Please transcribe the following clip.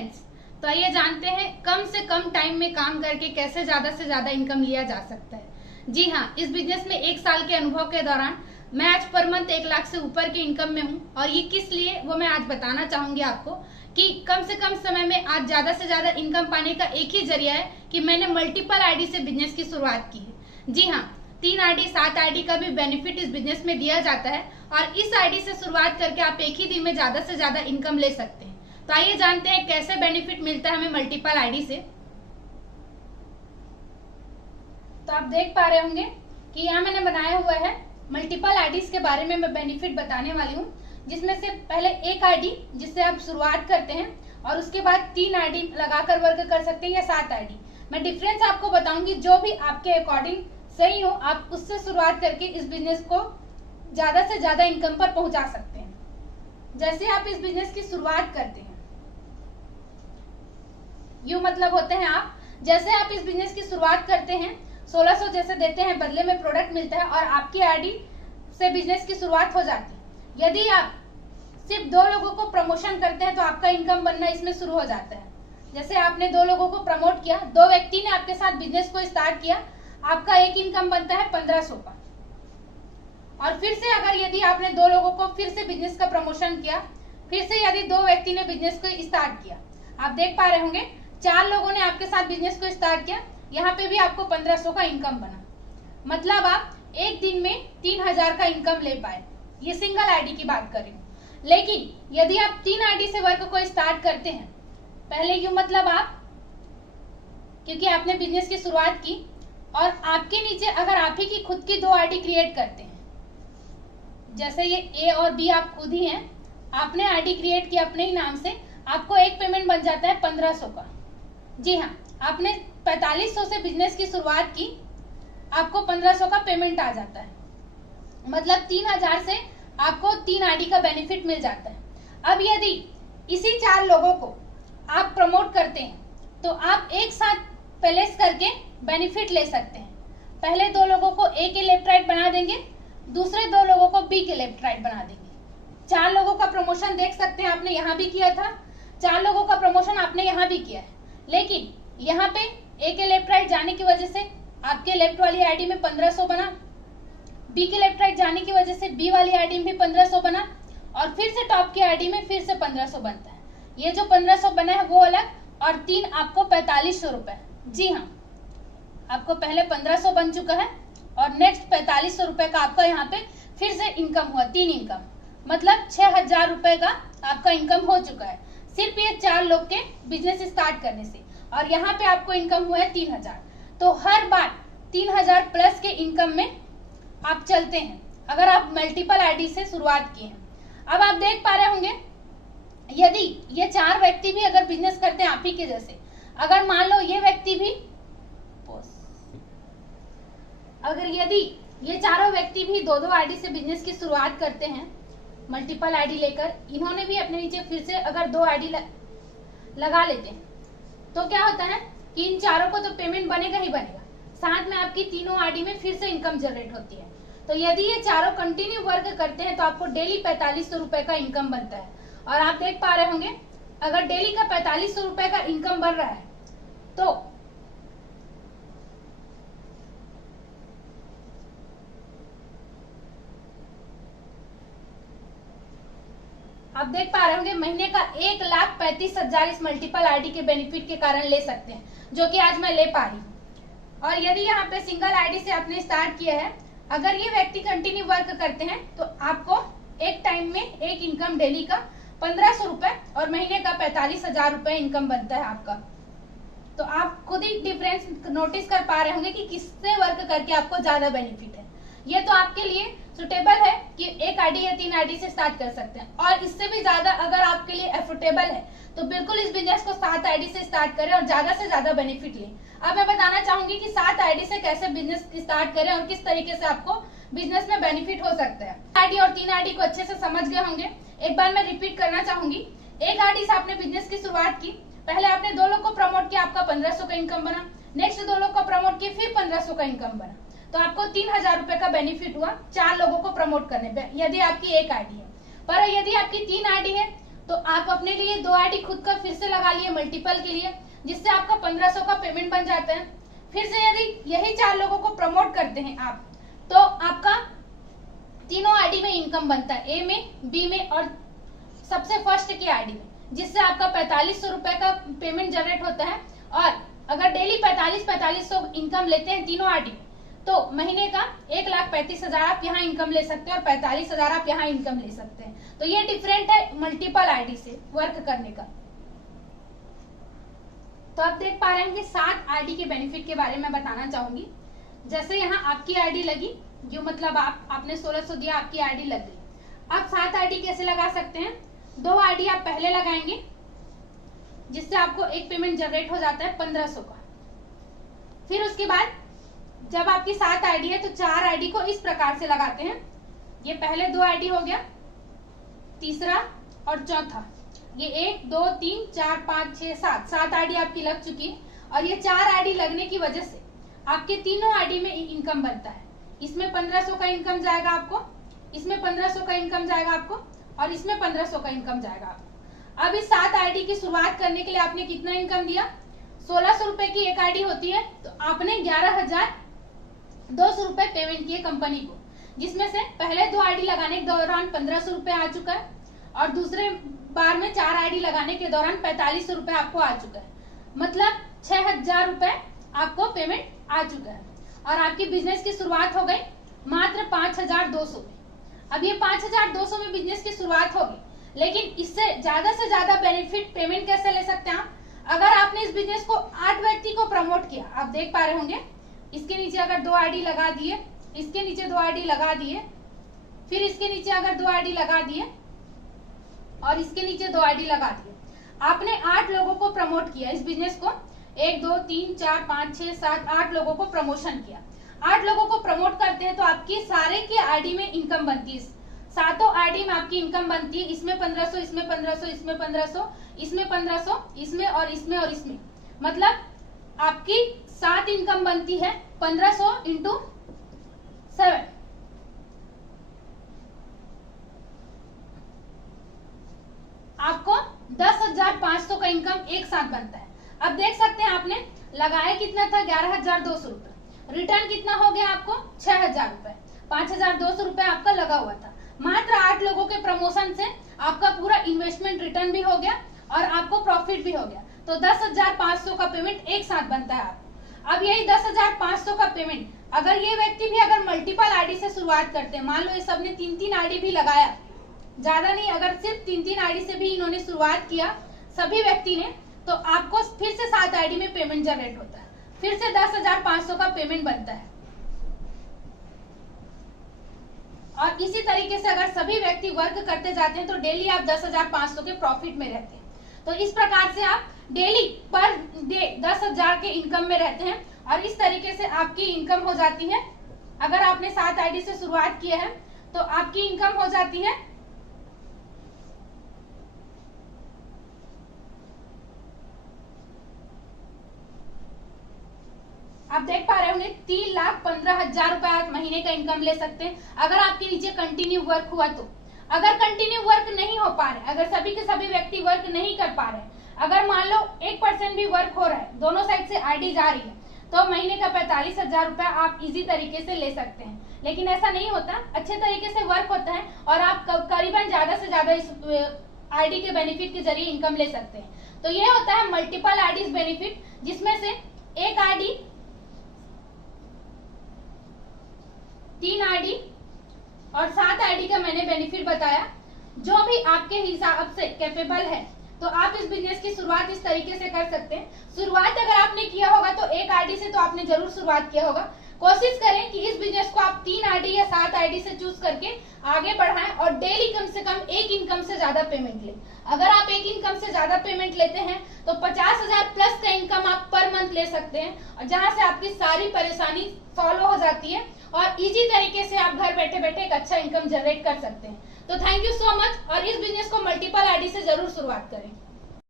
Friends, तो आइए जानते हैं कम से कम टाइम में काम करके कैसे ज्यादा से ज्यादा इनकम लिया जा सकता है। जी हाँ, इस बिजनेस में 1 साल के अनुभव के दौरान मैं आज पर मंथ 1 लाख से ऊपर की इनकम में हूँ और ये किस लिए वो मैं आज बताना चाहूंगी आपको कि कम से कम समय में आज ज्यादा से ज्यादा इनकम पाने का एक ही जरिया है कि मैंने मल्टीपल आईडी से बिजनेस की शुरुआत की है। जी हाँ, 3 आईडी 7 आईडी का भी बेनिफिट इस बिजनेस में दिया जाता है और इस आईडी से शुरुआत करके आप एक ही दिन में ज्यादा से ज्यादा इनकम ले सकते हैं। तो आइए जानते हैं कैसे बेनिफिट मिलता है हमें मल्टीपल आईडी से। तो आप देख पा रहे होंगे कि यहाँ मैंने बनाया हुआ है मल्टीपल आईडीज के बारे में मैं बेनिफिट बताने वाली हूँ, जिसमें से पहले एक आईडी जिससे आप शुरुआत करते हैं और उसके बाद 3 आईडी लगाकर वर्क कर सकते हैं या 7 आईडी। मैं डिफरेंस आपको बताऊंगी, जो भी आपके अकॉर्डिंग सही हो आप उससे शुरुआत करके इस बिजनेस को ज्यादा से ज्यादा इनकम पर पहुंचा सकते हैं। जैसे आप इस बिजनेस की शुरुआत करते हैं, यू मतलब होते हैं आप, जैसे आप इस बिजनेस की शुरुआत करते हैं 1600 जैसे देते हैं, बदले में प्रोडक्ट मिलता है और आपकी आईडी से बिजनेस की शुरुआत हो जाती है। यदि आप सिर्फ 2 लोगों को प्रमोशन करते हैं तो आपका इनकम बनना इसमें शुरू हो जाता है। जैसे आपने 2 लोगों को प्रमोट किया, 2 व्यक्ति ने आपके साथ बिजनेस को स्टार्ट किया, आपका एक इनकम बनता है 1500 का। और फिर से अगर यदि आपने 2 लोगों को फिर से बिजनेस का प्रमोशन किया, फिर से यदि 2 व्यक्ति ने बिजनेस को स्टार्ट किया, आप देख पा रहे होंगे 4 लोगों ने आपके साथ बिजनेस को स्टार्ट किया, यहाँ पे भी आपको 1500 का इनकम बना। मतलब आप एक दिन में 3000 का इनकम ले पाए। ये सिंगल आईडी की बात कर रही हूँ। लेकिन यदि आप 3 आईडी से वर्क को स्टार्ट करते हैं, पहले यू मतलब आप, क्योंकि आपने बिजनेस की शुरुआत की और आपके नीचे अगर आप ही की खुद की 2 आईडी क्रिएट करते हैं, जैसे ये ए और बी आप खुद ही हैं, आपने आईडी क्रिएट की अपने ही नाम से, आपको एक पेमेंट बन जाता है 1500 का। जी हाँ, आपने 4500 से बिजनेस की शुरुआत की, आपको 1500 का पेमेंट आ जाता है। मतलब 3000 से आपको 3 आईडी का बेनिफिट मिल जाता है। अब यदि इसी 4 लोगों को आप प्रमोट करते हैं तो आप एक साथ प्लेस करके बेनिफिट ले सकते हैं। पहले 2 लोगों को ए के लेफ्ट राइट बना देंगे, दूसरे 2 लोगों को बी के लेफ्ट राइट बना देंगे। 4 लोगों का प्रमोशन देख सकते हैं, आपने यहाँ भी किया था, 4 लोगों का प्रमोशन आपने यहाँ भी किया है। लेकिन यहाँ पे ए के लेफ्ट राइट जाने की वजह से आपके लेफ्ट वाली आईडी में 1500 बना, बी के लेफ्ट राइट जाने की वजह से बी वाली आईडी में 1500 बना और फिर से टॉप की आईडी में फिर से 1500 बनता है। ये जो 1500 बना है वो अलग और 3 आपको 4500 रुपए। जी हाँ, आपको पहले 1500 बन चुका है और नेक्स्ट 4500 रुपए का आपका यहाँ पे फिर से इनकम हुआ, 3 इनकम, मतलब 6000 रुपए का आपका इनकम हो चुका है सिर्फ ये 4 लोग के बिजनेस स्टार्ट करने से। और यहाँ पे आपको इनकम हुआ है 3000। तो हर बार 3000 प्लस के इनकम में आप चलते हैं अगर आप मल्टीपल आईडी से शुरुआत किए हैं। अब आप देख पा रहे होंगे, यदि ये 4 व्यक्ति भी अगर बिजनेस करते हैं आप ही के जैसे, अगर मान लो ये व्यक्ति भी, अगर यदि ये चारों व्यक्ति भी 2-2 आईडी से बिजनेस की शुरुआत करते हैं मल्टीपल आईडी लेकर, इन्होंने भी अपने नीचे फिर से अगर 2 आईडी लगा लेते हैं तो क्या होता है कि इन चारों को तो पेमेंट बनेगा ही बनेगा, साथ में आपकी तीनों आईडी में फिर से इनकम जनरेट होती है। तो यदि ये चारों कंटिन्यू वर्क करते हैं तो आपको डेली 4500 रुपए का इनकम बनता है। और आप देख पा रहे होंगे अगर डेली का 4500 रुपए का इनकम बन रहा है तो आप देख पा रहे होंगे महीने का 1,35,000 इस मल्टीपल आईडी के बेनिफिट के कारण ले सकते हैं, जो कि आज मैं ले पा रही हूँ। और यदि यहाँ पे सिंगल आईडी से आपने स्टार्ट किया है, अगर ये व्यक्ति कंटिन्यू वर्क करते हैं तो आपको एक टाइम में एक इनकम डेली का 1500 रुपए और महीने का 45,000 रुपए इनकम बनता है आपका। तो आप खुद ही डिफरेंस नोटिस कर पा रहे होंगे कि किससे वर्क करके आपको ज्यादा बेनिफिट है। ये तो आपके लिए सुटेबल है कि 1 आईडी या 3 आईडी से स्टार्ट कर सकते हैं, और इससे भी ज्यादा अगर आपके लिए एफोर्डेबल है तो बिल्कुल इस बिजनेस को 7 आईडी से स्टार्ट करें और ज्यादा से ज्यादा बेनिफिट लें। अब मैं बताना चाहूंगी कि 7 आईडी से कैसे बिजनेस स्टार्ट करें और किस तरीके से आपको बिजनेस में बेनिफिट हो सकता है। आईडी और 3 आईडी को अच्छे से समझ गए होंगे, एक बार मैं रिपीट करना चाहूंगी। 1 आईडी से आपने बिजनेस की शुरुआत की, पहले आपने 2 लोग को प्रमोट किया, आपका 1500 का इनकम बना, नेक्स्ट 2 लोग को प्रमोट किया, फिर 1500 का इनकम बना, तो आपको 3000 रुपए का बेनिफिट हुआ 4 लोगों को प्रमोट करने पे, यदि आपकी 1 आईडी है। पर यदि आपकी 3 आईडी है तो आप अपने लिए 2 आईडी खुद का फिर से लगा लिए मल्टीपल के लिए, जिससे आपका 1500 का पेमेंट बन जाता है। फिर से यदि यही 4 लोगों को प्रमोट करते हैं आप, तो आपका तीनों आईडी में इनकम बनता है, ए में, बी में और सबसे फर्स्ट की आईडी में, जिससे आपका 4500 रुपए का पेमेंट जनरेट होता है। और अगर डेली 4500 इनकम लेते हैं तीनों आईडी में, तो महीने का 1,35,000 आप यहाँ इनकम ले सकते हैं और 45,000 आप यहाँ इनकम ले सकते हैं। तो ये डिफरेंट है मल्टीपल आईडी से वर्क करने का। तो आप देख पा रहे हैं कि 7 आईडी के बेनिफिट के बारे में बताना चाहूंगी। जैसे यहाँ आपकी आईडी लगी, जो मतलब आपने 1600 दिया, आपकी आईडी लग गई। आप 7 आईडी कैसे लगा सकते हैं? 2 आईडी आप पहले लगाएंगे, जिससे आपको एक पेमेंट जनरेट हो जाता है 1500 का। फिर उसके बाद जब आपकी 7 आईडी है तो 4 आईडी को इस प्रकार से लगाते हैं। ये पहले 2 आईडी हो गया, तीसरा और चौथा, ये 1 2 3 4 5 6 7 आईडी आपकी लग चुकी है। और ये 4 आईडी लगने की वजह से आपके तीनों आईडी में इनकम बनता है। इसमें 1500 का इनकम जाएगा आपको, इसमें 1500 का इनकम जाएगा आपको और इसमें 1500 का इनकम जाएगा आपको। अब इस 7 आईडी की शुरुआत करने के लिए आपने कितना इनकम दिया? 1600 रुपए की एक आईडी होती है, तो आपने 11,200 रुपए पेमेंट किए कंपनी को, जिसमें से पहले 2 आईडी लगाने के दौरान 1500 रुपए आ चुका है और दूसरे बार में 4 आईडी लगाने के दौरान 4500 रुपए आपको आ चुका है। मतलब 6000 रुपए आपको पेमेंट आ चुका है और आपकी बिजनेस की शुरुआत हो गई मात्र 5200 में। अब ये 5200 में बिजनेस की शुरुआत होगी, लेकिन इससे से ज्यादा बेनिफिट पेमेंट कैसे ले सकते हैं आप? अगर आपने इस बिजनेस को 8 व्यक्ति को प्रमोट किया, आप देख पा रहे होंगे, इसके नीचे अगर 2 आईडी लगा दिए, इसके नीचे 2 आईडी लगा दिए, फिर इसके नीचे अगर 2 आईडी लगा दिए और इसके नीचे 2 आईडी लगा दिए, आपने 8 लोगों को प्रमोट किया इस बिजनेस को। 1 2 3 4 5 6 7 8 लोगों को प्रमोशन किया। 8 लोगों को प्रमोट करते हैं तो आपकी सारे की आईडी में इनकम बनती है, 7 आईडी में आपकी इनकम बनती है। इसमें 1500, इसमें 1500, इसमें 1500, इसमें 1500, इसमें और इसमें और इसमें, मतलब आपकी 7 इनकम बनती है 1500 इंटू 7। आपको 10,500 का इनकम एक साथ बनता है। अब देख सकते हैं आपने लगाया कितना था? 11,200 रुपए। रिटर्न कितना हो गया आपको? 6,000 रुपए। 5,200 रुपए आपका लगा हुआ था। मात्र 8 लोगों के प्रमोशन से आपका पूरा इन्वेस्टमेंट रिटर्न भी हो गया और आपको प्रॉफिट भी हो गया। तो 10,500 का पेमेंट एक साथ बनता है आपको। अब यही 10,500 का पेमेंट अगर ये व्यक्ति भी अगर मल्टीपल आईडी से शुरुआत करते हैं, मान लो ये सबने 3-3 आईडी भी लगाया, ज्यादा नहीं, अगर सिर्फ 3-3 आईडी से भी इन्होंने शुरुआत किया सभी व्यक्ति ने, तो आपको फिर से 7 आईडी में पेमेंट जनरेट होता है, फिर से 10,500 का पेमेंट बनता है। और इसी तरीके से अगर सभी व्यक्ति वर्क करते जाते हैं तो डेली आप 10,500 के प्रॉफिट में रहते हैं। तो इस प्रकार से आप डेली पर डे 10,000 के इनकम में रहते हैं और इस तरीके से आपकी इनकम हो जाती है। अगर आपने 7 आईडी से शुरुआत किया है तो आपकी इनकम हो जाती है आप देख पा रहे होंगे 3,15,000 रुपए आप महीने का इनकम ले सकते हैं अगर आपके नीचे कंटिन्यू वर्क हुआ तो। अगर कंटिन्यू वर्क नहीं हो पा रहे, अगर सभी के सभी व्यक्ति वर्क नहीं कर पा रहे, अगर मान लो 1% भी वर्क हो रहा है, दोनों साइड से आईडी जा रही है, तो महीने का 45,000 रुपए आप इजी तरीके से ले सकते हैं। लेकिन ऐसा नहीं होता, अच्छे तरीके से वर्क होता है और आप करीबन ज्यादा से ज्यादा इस आईडी के बेनिफिट के जरिए इनकम ले सकते हैं। तो ये होता है मल्टीपल आईडीज बेनिफिट, जिसमें से एक आईडी, 3 आईडी और 7 आईडी का मैंने बेनिफिट बताया। जो भी आपके हिसाब से कैपेबल है तो आप इस बिजनेस की शुरुआत इस तरीके से कर सकते हैं। शुरुआत अगर आपने किया होगा तो 1 आईडी से तो आपने जरूर शुरुआत किया होगा। कोशिश करें कि इस बिजनेस को आप 3 आईडी या 7 आईडी से चूज करके आगे बढ़ाएं और डेली कम से कम एक इनकम से ज्यादा पेमेंट लें। अगर आप एक इनकम से ज्यादा पेमेंट लेते हैं तो 50,000 प्लस का इनकम आप पर मंथ ले सकते हैं, और जहां से आपकी सारी परेशानी सॉल्व हो जाती है और इजी तरीके से आप घर बैठे बैठे एक अच्छा इनकम जनरेट कर सकते हैं। तो थैंक यू सो मच, और इस बिजनेस को मल्टीपल आईडी से जरूर शुरुआत करें।